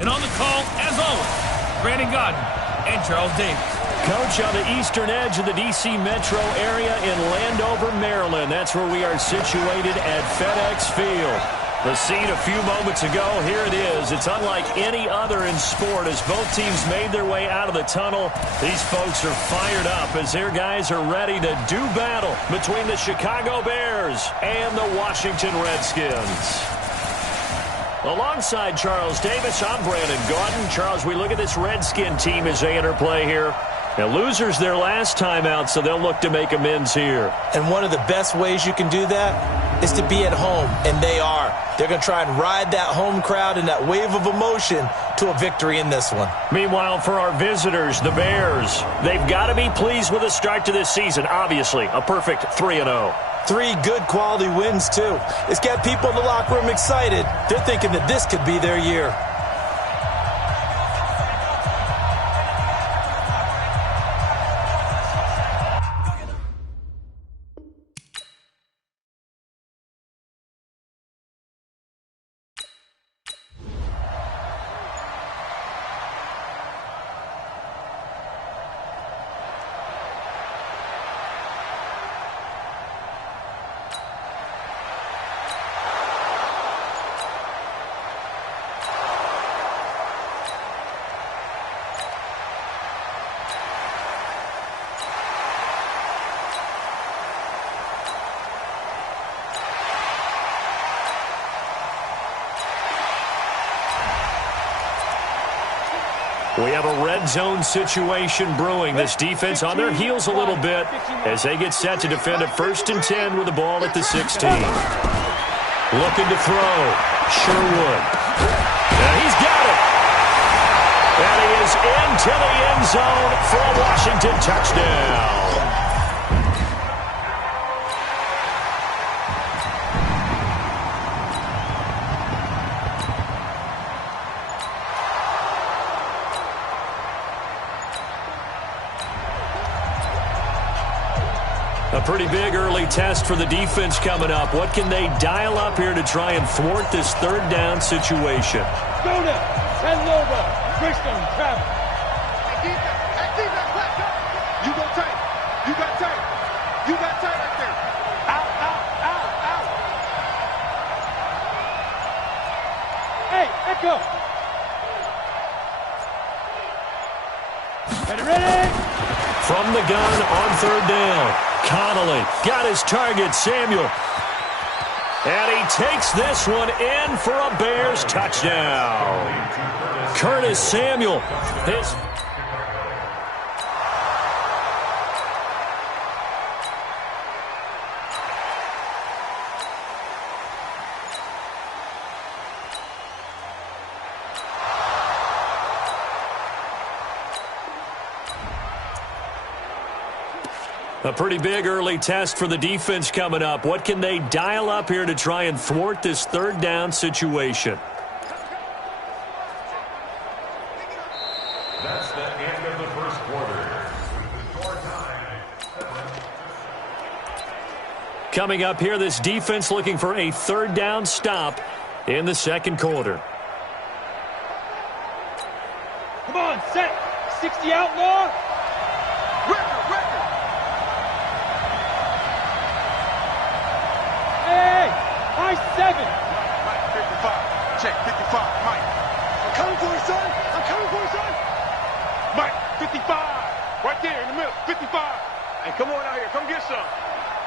And on the call, as always, Brandon Gaudin and Charles Davis. Coach, on the eastern edge of the D.C. metro area in Landover, Maryland. That's where we are situated at FedEx Field. The scene a few moments ago, here it is. It's unlike any other in sport as both teams made their way out of the tunnel. These folks are fired up as their guys are ready to do battle between the Chicago Bears and the Washington Redskins. Alongside Charles Davis, I'm Brandon Gaudin. Charles, we look at this Redskin team as they enter play here. Now, losers their last time out, so they'll look to make amends here. And one of the best ways you can do that is to be at home, and they are. They're going to try and ride that home crowd and that wave of emotion to a victory in this one. Meanwhile, for our visitors, the Bears, they've got to be pleased with the start to this season. Obviously, a perfect 3-0. 3 good quality wins, too. It's got people in the locker room excited. They're thinking that this could be their year. We have a red zone situation brewing. This defense on their heels a little bit as they get set to defend a 1st and 10 with the ball at the 16. Looking to throw. Sherwood. And he's got it. And he is into the end zone for a Washington touchdown. A pretty big early test for the defense coming up. What can they dial up here to try and thwart this 3rd down situation? Skoda, Senlova, Christian, Travis. You go tight. You got tight. You got tight right there. Out, out, out, out. Hey, Echo. Ready? From the gun on 3rd down. Connolly got his target, Samuel. And he takes this one in for a Bears touchdown. Curtis Samuel. A pretty big early test for the defense coming up. What can they dial up here to try and thwart this 3rd down situation? That's the end of the first quarter. Coming up here, this defense looking for a 3rd down stop in the 2nd quarter. Come on, set. 60 outlaw. Hey, high 7. Mike, 55. Check, 55. Mike. I'm coming for you, son. I'm coming for you, son. Mike, 55. Right there in the middle. 55. Hey, come on out here. Come get some.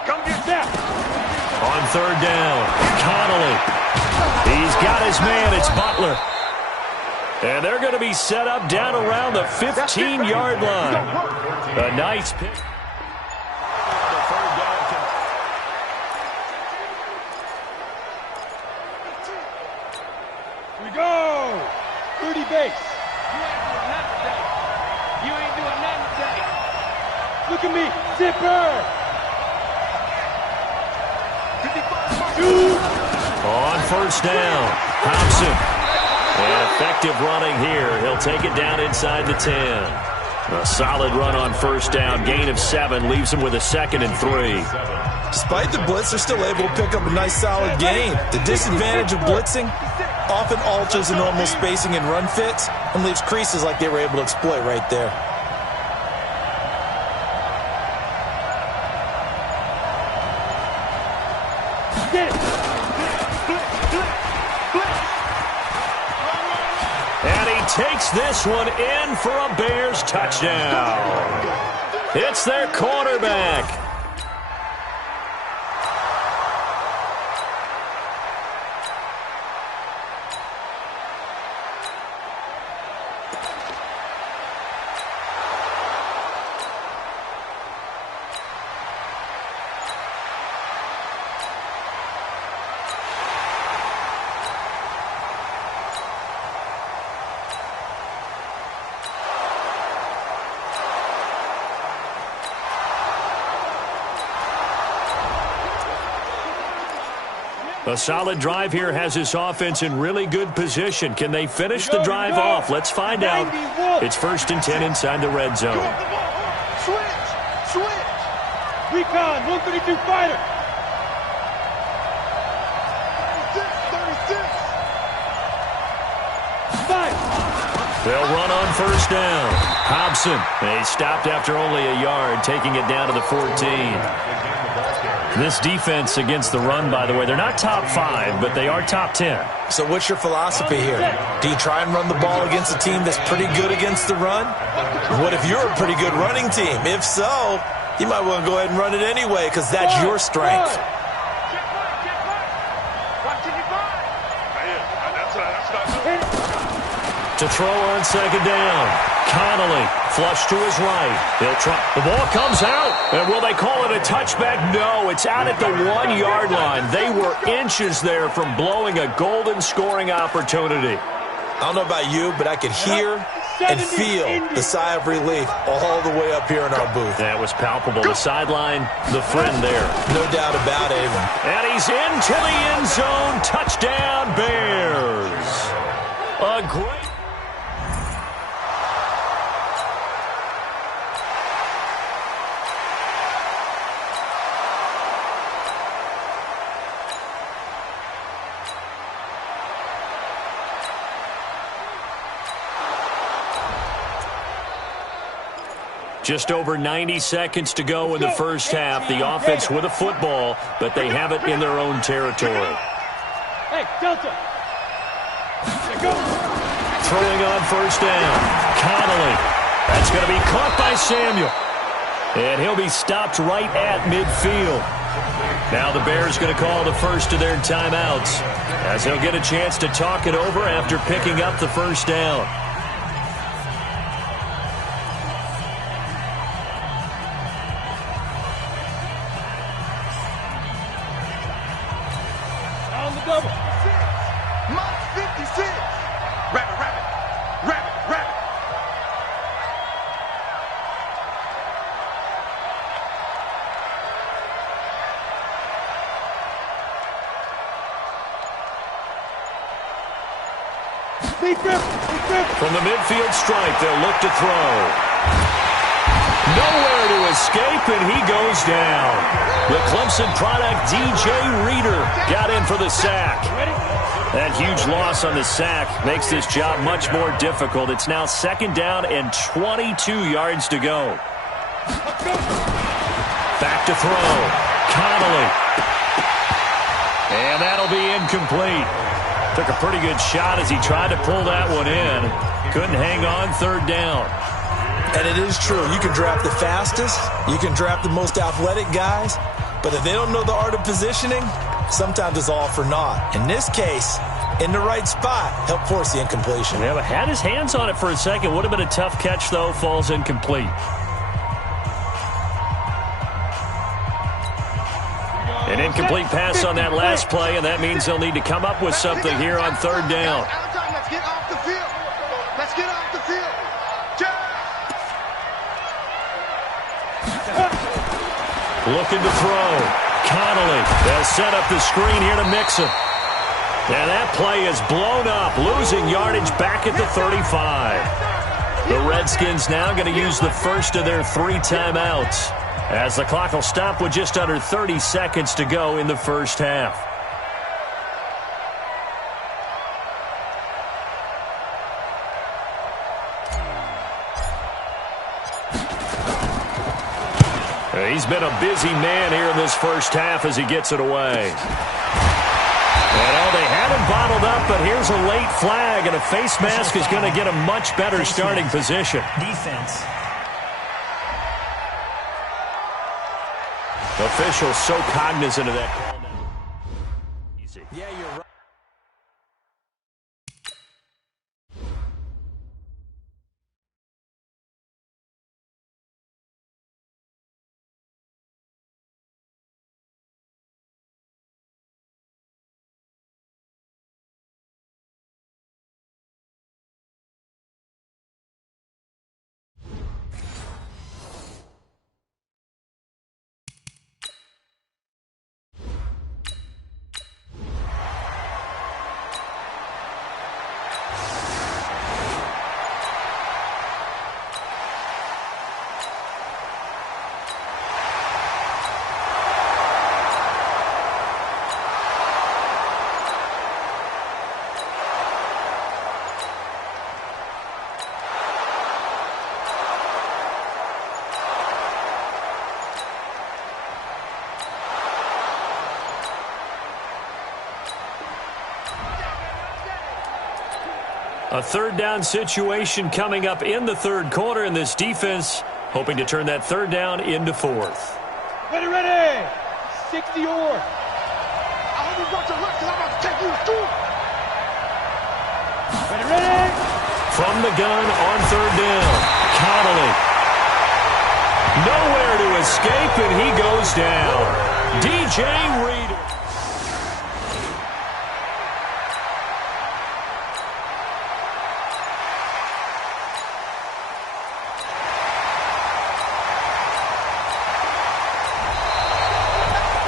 Come get that. On 3rd down, Connolly. He's got his man. It's Butler. And they're going to be set up down around the 15-yard line. A nice pick. Go! 30 base. You ain't doing nothing today. Look at me. Zipper. 55. On 1st down, Thompson. And effective running here. He'll take it down inside the 10. A solid run on first down. Gain of 7 leaves them with a 2nd and 3. Despite the blitz, they're still able to pick up a nice solid gain. The disadvantage of blitzing often alters the normal spacing and run fits and leaves creases like they were able to exploit right there. And he takes this one in for a Bears touchdown. It's their quarterback. A solid drive here has this offense in really good position. Can they finish the drive off? Let's find out. It's 1st and 10 inside the red zone. Switch. Recon, 132 fighter. 36. Fight. They'll run on first down. Hobson, he stopped after only a yard, taking it down to the 14. This defense against the run, by the way, they're not top 5, but they are top 10. So what's your philosophy here? Do you try and run the ball against a team that's pretty good against the run? What if you're a pretty good running team? If so, you might want to go ahead and run it anyway because that's your strength. To throw on second down. Connolly, flush to his right. He'll try. The ball comes out. And will they call it a touchback? No, it's out at the 1-yard line. They were inches there from blowing a golden scoring opportunity. I don't know about you, but I could hear and feel the sigh of relief all the way up here in our booth. That was palpable. The sideline, the friend there. No doubt about it. And he's into the end zone. Touchdown, Bears. A great... Just over 90 seconds to go in the first half. The offense with a football, but they have it in their own territory. Hey, Delta. Throwing on first down. Connolly. That's going to be caught by Samuel. And he'll be stopped right at midfield. Now the Bears going to call the first of their timeouts, as they'll get a chance to talk it over after picking up the first down. From the midfield stripe, they'll look to throw. Nowhere to escape, and he goes down. The Clemson product, DJ Reader, got in for the sack. That huge loss on the sack makes this job much more difficult. It's now 2nd down and 22 yards to go. Back to throw. Connolly. And that'll be incomplete. Took a pretty good shot as he tried to pull that one in. Couldn't hang on 3rd down. And it is true. You can draft the fastest. You can draft the most athletic guys. But if they don't know the art of positioning, sometimes it's all for naught. In this case, in the right spot, help force the incompletion. Yeah, but had his hands on it for a second. Would have been a tough catch, though. Falls incomplete. An incomplete pass on that last play, and that means they'll need to come up with something here on 3rd down. Let's get off the field. Let's get off the field. Looking to throw. Connolly. They'll set up the screen here to Mixon. And that play is blown up, losing yardage back at the 35. The Redskins now going to use the first of their 3 timeouts, as the clock will stop with just under 30 seconds to go in the first half. He's been a busy man here in this first half as he gets it away. They had him bottled up, but here's a late flag, and a face mask is going to get a much better starting position. Defense. Officials so cognizant of that call now. Easy. Yeah, you're right. A third down situation coming up in the third quarter, and this defense hoping to turn that third down into fourth. Ready, ready. 60 or. I hope you got your left because I'm about to take you through. Ready, ready. From the gun on third down, Connolly. Nowhere to escape, and he goes down. DJ Reader.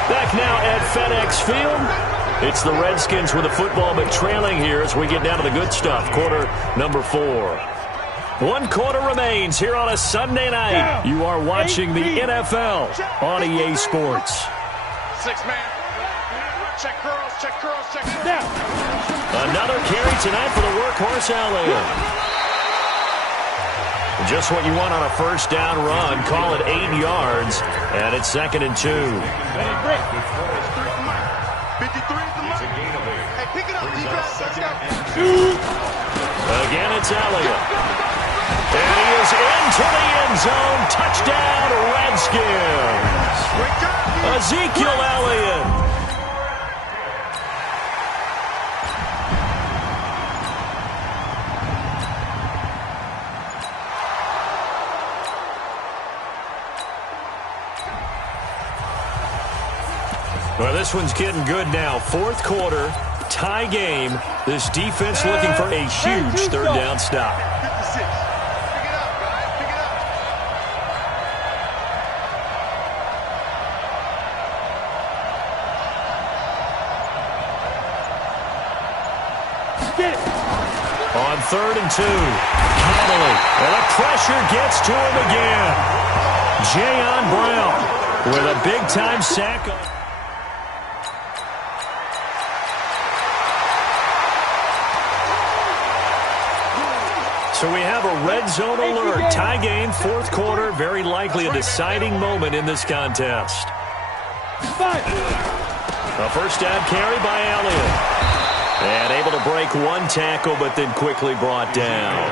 Back now at FedEx Field. It's the Redskins with the football, but trailing here as we get down to the good stuff. Quarter number 4. 1 quarter remains here on a Sunday night. You are watching the NFL on EA Sports. 6-man. Check curls, check curls, check curls. Now. Another carry tonight for the workhorse Elliott. Just what you want on a first down run. Call it 8 yards, and it's 2nd and 2. Ready, break. 53 is the mark. Hey, pick it up, defense. Let's go. Again, it's Elliott. And he is into the end zone. Touchdown, Redskins. Ezekiel Elliott. Well, this one's getting good now. 4th quarter, tie game. This defense looking for a huge third down stop. 56. Pick it up, guys. Pick it up. Get it. On 3rd and 2, Connolly. And the pressure gets to him again. Jayon Brown with a big-time sack. So we have a red zone alert. Tie game, 4th quarter. Very likely a deciding moment in this contest. A first down carry by Elliott. And able to break 1 tackle, but then quickly brought down.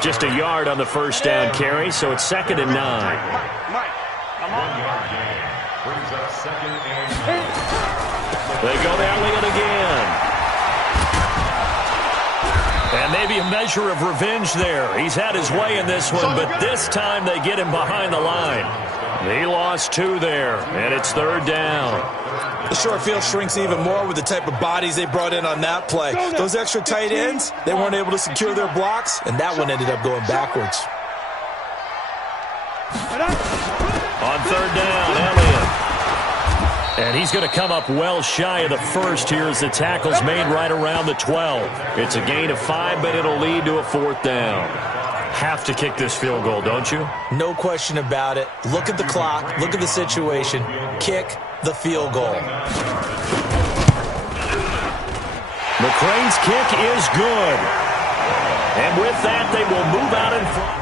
Just a yard on the first down carry, so it's 2nd and 9. Mike, I'm on. 1 yard gain. Brings up 2nd and 9. They go to Elliott again. And maybe a measure of revenge there. He's had his way in this one, but this time they get him behind the line. He lost 2 there, and it's 3rd down. The short field shrinks even more with the type of bodies they brought in on that play. Those extra tight ends, they weren't able to secure their blocks, and that one ended up going backwards. On 3rd down, Elliott. And he's going to come up well shy of the first here as the tackle's made right around the 12. It's a gain of 5, but it'll lead to a 4th down. have to kick this field goal, don't you? No question about it. Look at the clock. Look at the situation. Kick the field goal. McCrane's kick is good. And with that, they will move out in front.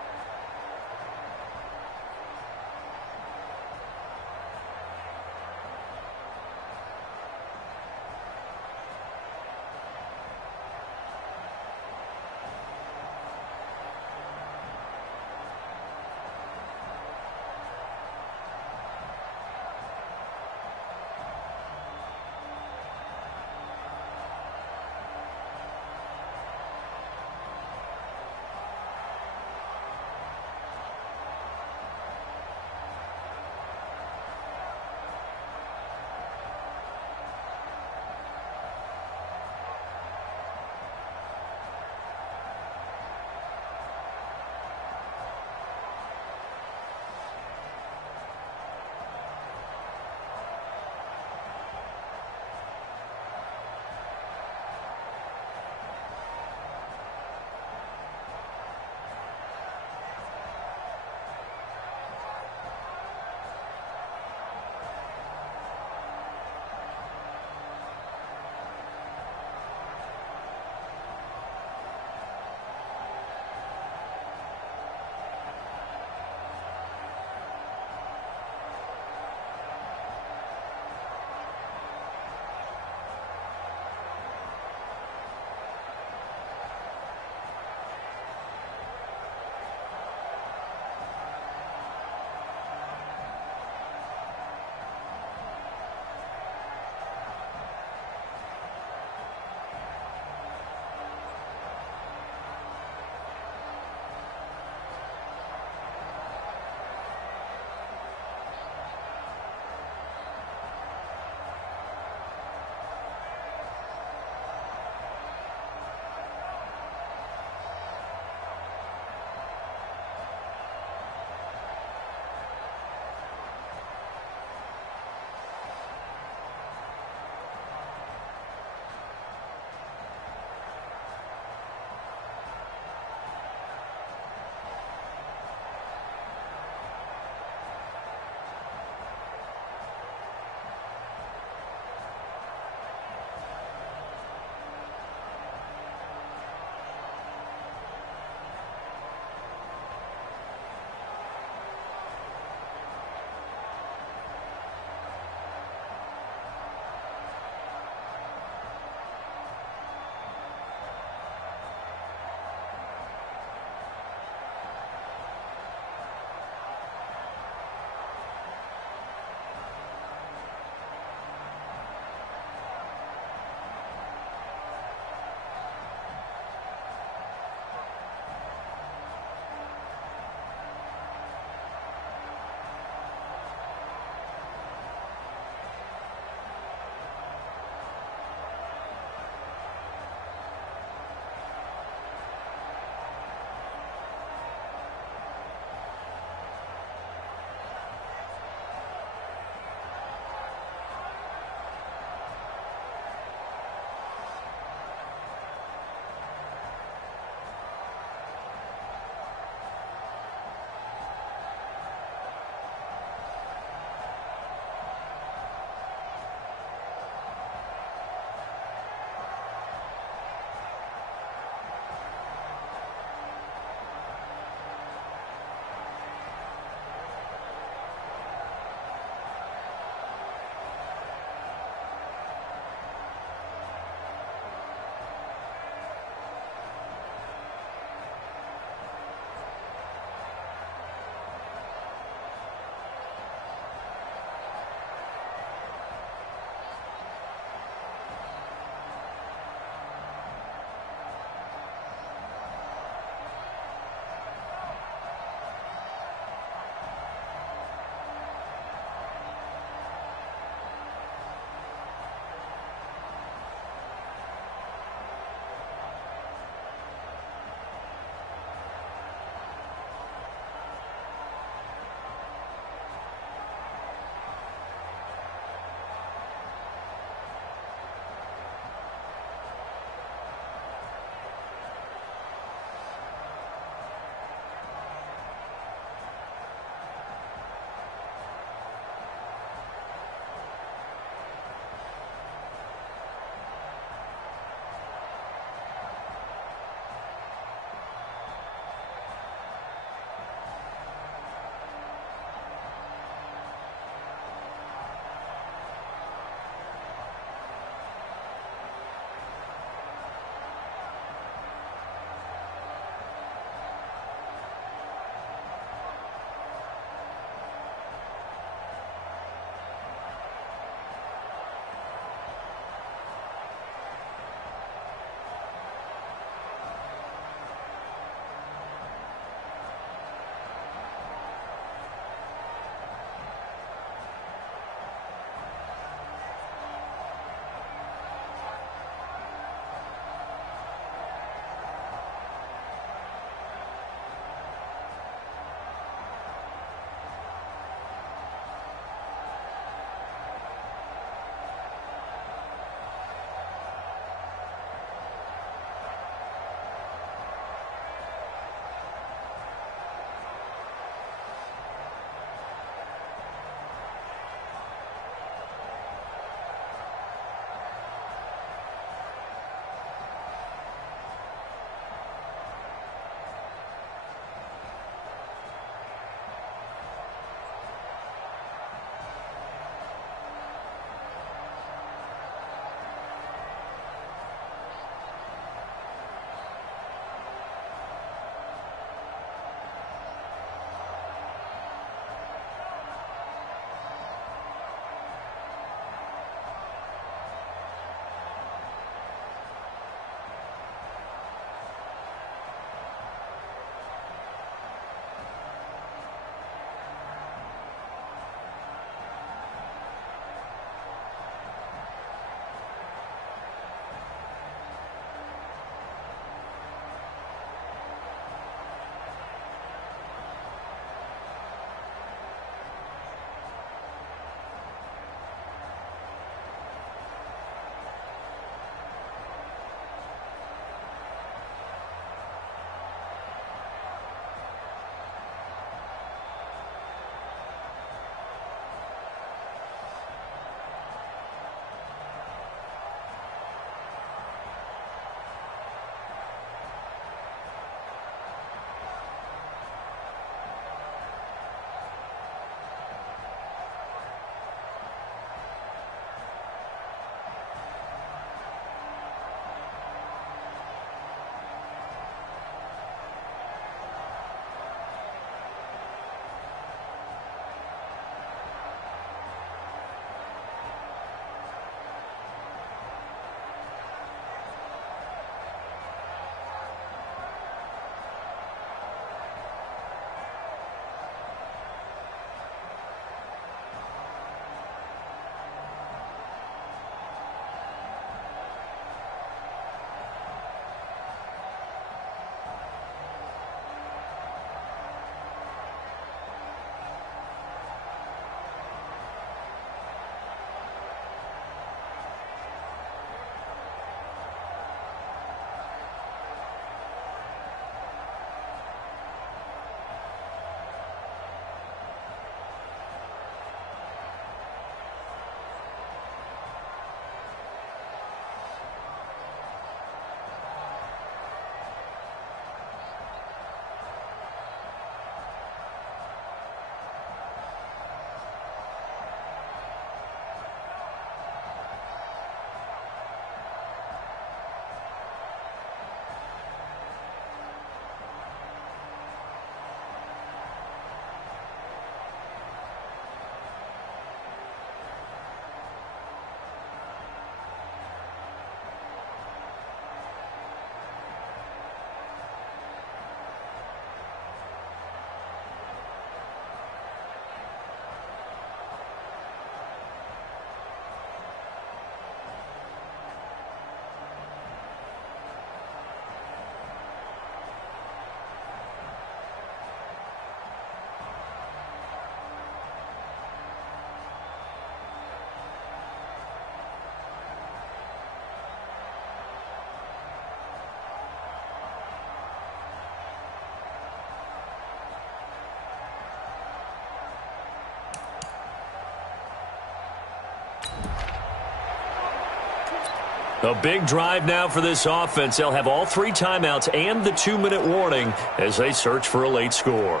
A big drive now for this offense. They'll have all 3 timeouts and the 2-minute warning as they search for a late score.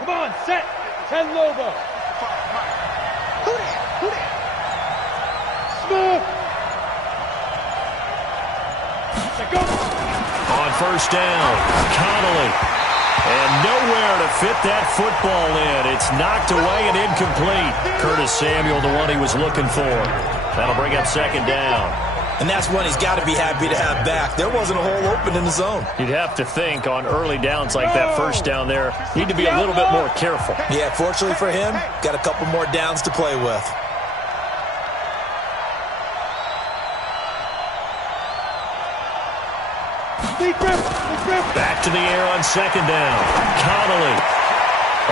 Come on, set. 10 Lobo. Smooth. Go. On first down, Connolly. And nowhere to fit that football in. It's knocked away and incomplete. Curtis Samuel, the one he was looking for. That'll bring up second down. And that's one he's got to be happy to have back. There wasn't a hole open in the zone. You'd have to think on early downs like that first down there, need to be a little bit more careful. Yeah, fortunately for him, got a couple more downs to play with. Back to the air on second down. Connolly.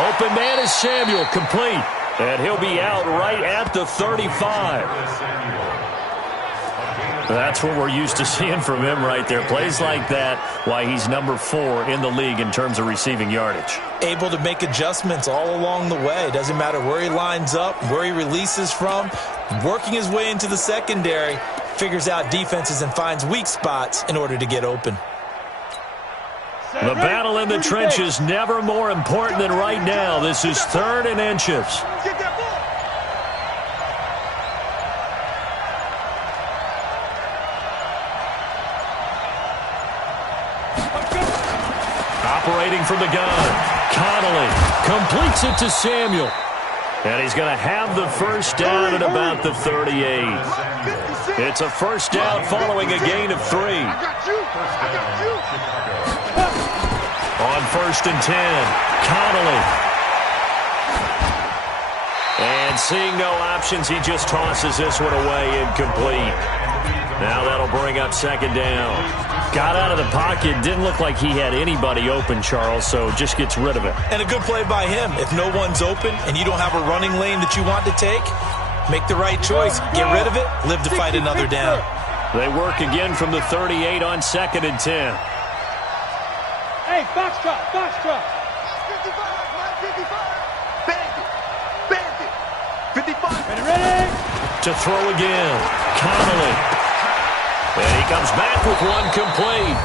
Open man is Samuel, complete. And he'll be out right at the 35. That's what we're used to seeing from him right there. Plays like that, why he's number 4 in the league in terms of receiving yardage. Able to make adjustments all along the way. Doesn't matter where he lines up, where he releases from. Working his way into the secondary, figures out defenses and finds weak spots in order to get open. The battle in the trenches never more important than right now. This is 3rd and inches. Operating from the gun, Connolly completes it to Samuel. And he's going to have the first down at about the 38. It's a first down following a gain of 3. On 1st and 10, Connolly. And seeing no options, he just tosses this one away, incomplete. Now that'll bring up second down. Got out of the pocket, didn't look like he had anybody open, Charles, so just gets rid of it. And a good play by him. If no one's open and you don't have a running lane that you want to take, make the right choice. Get rid of it, live to fight another down. They work again from the 38 on 2nd and 10. Hey, box drop, box drop. 55, 55. Bandit. 55. Ready? To throw again, Connolly. And he comes back with one complete.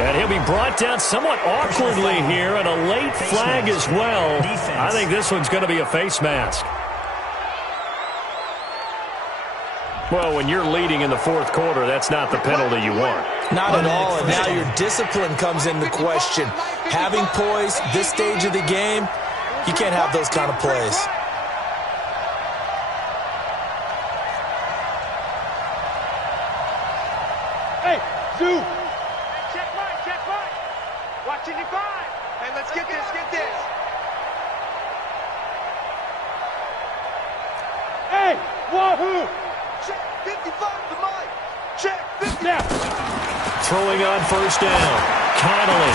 And he'll be brought down somewhat awkwardly here, and a late flag as well. I think this one's going to be a face mask. Well, when you're leading in the 4th quarter, that's not the penalty you want. Not at all, and now your discipline comes into question. Having poise this stage of the game, you can't have those kind of plays. Hey, Zoo. Check right. Watching you find. Hey, let's get this. Hey, Wahoo. Check 55 to Mike. Check 50. Now. Throwing on first down, Connolly.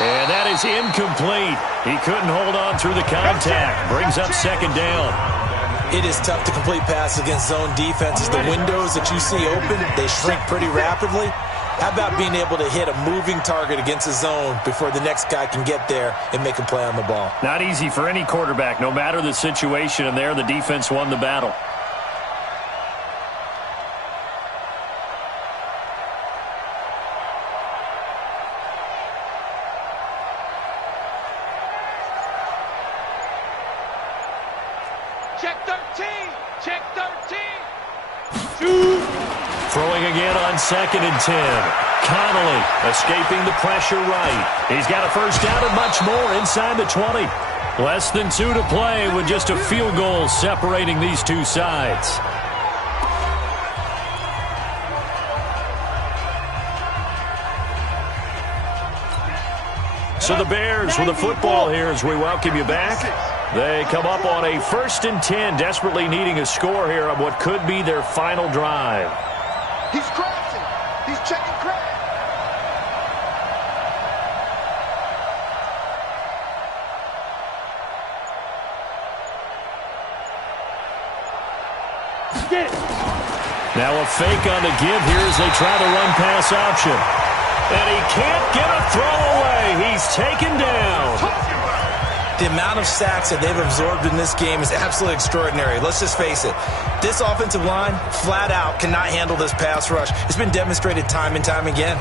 And that is incomplete. He couldn't hold on through the contact. Brings up second down. It is tough to complete passes against zone defenses. The windows that you see open, they shrink pretty rapidly. How about being able to hit a moving target against a zone before the next guy can get there and make a play on the ball? Not easy for any quarterback. No matter the situation, and there the defense won the battle. Check 13. Check 13. Shoot. Throwing again on 2nd and 10. Connolly escaping the pressure right. He's got a first down and much more inside the 20. Less than 2 to play with just a field goal separating these two sides. So the Bears with the football here as we welcome you back. They come up on a 1st and 10, desperately needing a score here on what could be their final drive. He's crossing. He's checking crack. Get it. Now a fake on the give here as they try the run-pass option. And he can't get a throw away. He's taken down. The amount of sacks that they've absorbed in this game is absolutely extraordinary. Let's just face it. This offensive line, flat out, cannot handle this pass rush. It's been demonstrated time and time again.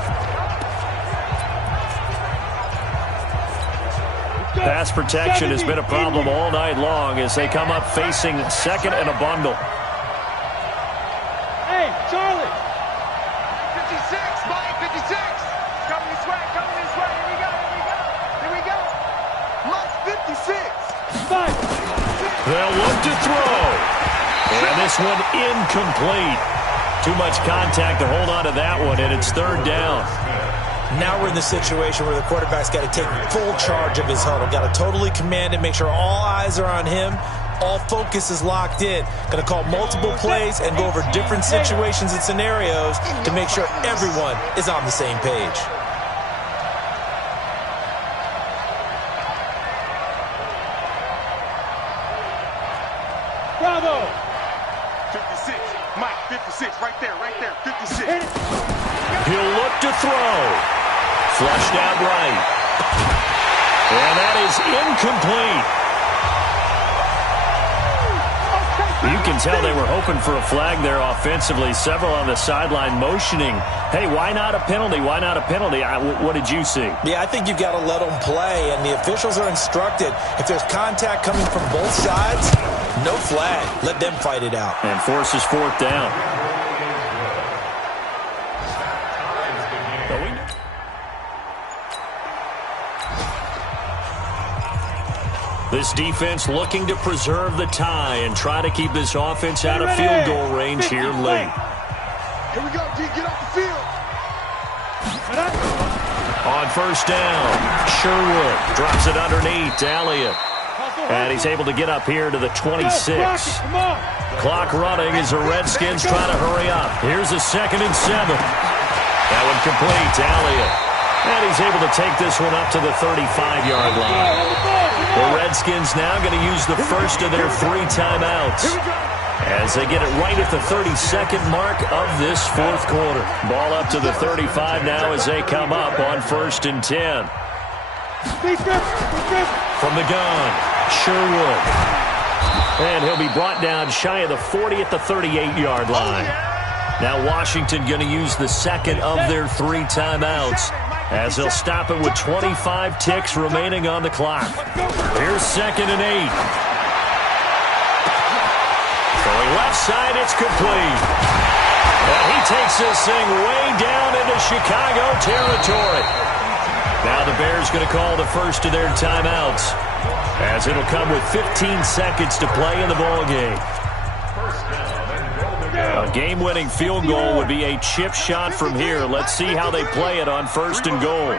Pass protection has been a problem all night long as they come up facing second and a bundle. Hey, Charlie. 56, Mike, 56. Coming this way, coming this way. Here we go, here we go. Here we go. Mike, 56. Five. They'll look to throw. And this one incomplete. Too much contact to hold on to that one, and it's third down. Now we're in the situation where the quarterback's got to take full charge of his huddle. Got to totally command it, make sure all eyes are on him. All focus is locked in. Going to call multiple plays and go over different situations and scenarios to make sure everyone is on the same page. Bravo. 56, Mike, 56, right there, 56. He'll look to throw. Flushed out right. And that is incomplete. You can tell they were hoping for a flag there offensively. Several on the sideline motioning, hey, why not a penalty? Why not a penalty? What did you see? Yeah, I think you've got to let them play, and the officials are instructed. If there's contact coming from both sides, no flag. Let them fight it out. And forces fourth down. This defense looking to preserve the tie and try to keep this offense out of field goal range here late. Here we go, D, get off the field. On first down, Sherwood drops it underneath to Elliott. And he's able to get up here to the 26. Clock running as the Redskins try to hurry up. Here's a 2nd and 7. That one complete to Elliott. And he's able to take this one up to the 35-yard line. The Redskins now going to use the first of their 3 timeouts as they get it right at the 32nd mark of this fourth quarter. Ball up to the 35 now as they come up on 1st and 10. From the gun, Sherwood. And he'll be brought down shy of the 40 at the 38-yard line. Now Washington going to use the second of their 3 timeouts as they'll stop it with 25 ticks remaining on the clock. Here's 2nd and 8. Throwing left side, it's complete. And he takes this thing way down into Chicago territory. Now the Bears going to call the first of their timeouts as it'll come with 15 seconds to play in the ballgame. A game-winning field goal would be a chip shot from here. Let's see how they play it on 1st and goal.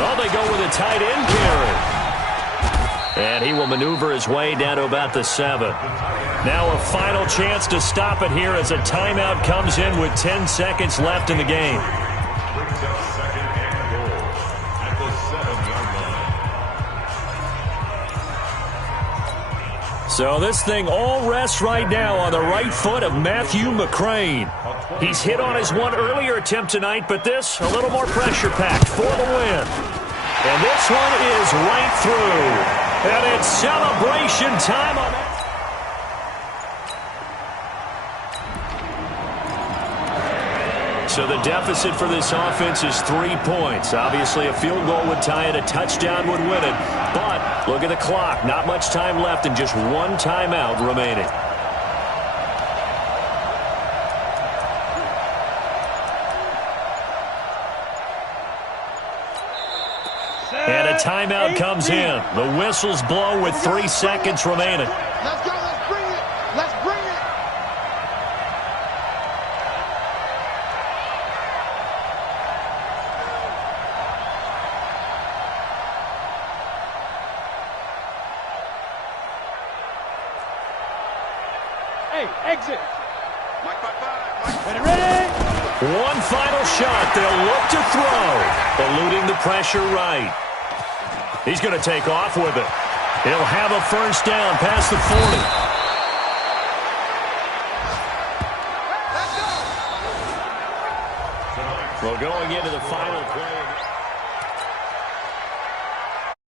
Oh, they go with a tight end carry. And he will maneuver his way down to about the 7. Now a final chance to stop it here as a timeout comes in with 10 seconds left in the game. So this thing all rests right now on the right foot of Matthew McCrane. He's hit on his one earlier attempt tonight, but this a little more pressure-packed for the win. And this one is right through. And it's celebration time on that. So the deficit for this offense is 3 points. Obviously, a field goal would tie it, a touchdown would win it. But look at the clock. Not much time left and just 1 timeout remaining. And a timeout comes in. The whistles blow with 3 seconds remaining. Let's go, let's bring it. Let's bring it. Hey, exit. Mike, bye-bye. Ready? One final shot. They'll look to throw. Eluding the pressure right. He's going to take off with it. He'll have a first down past the 40. Well, going into the final play.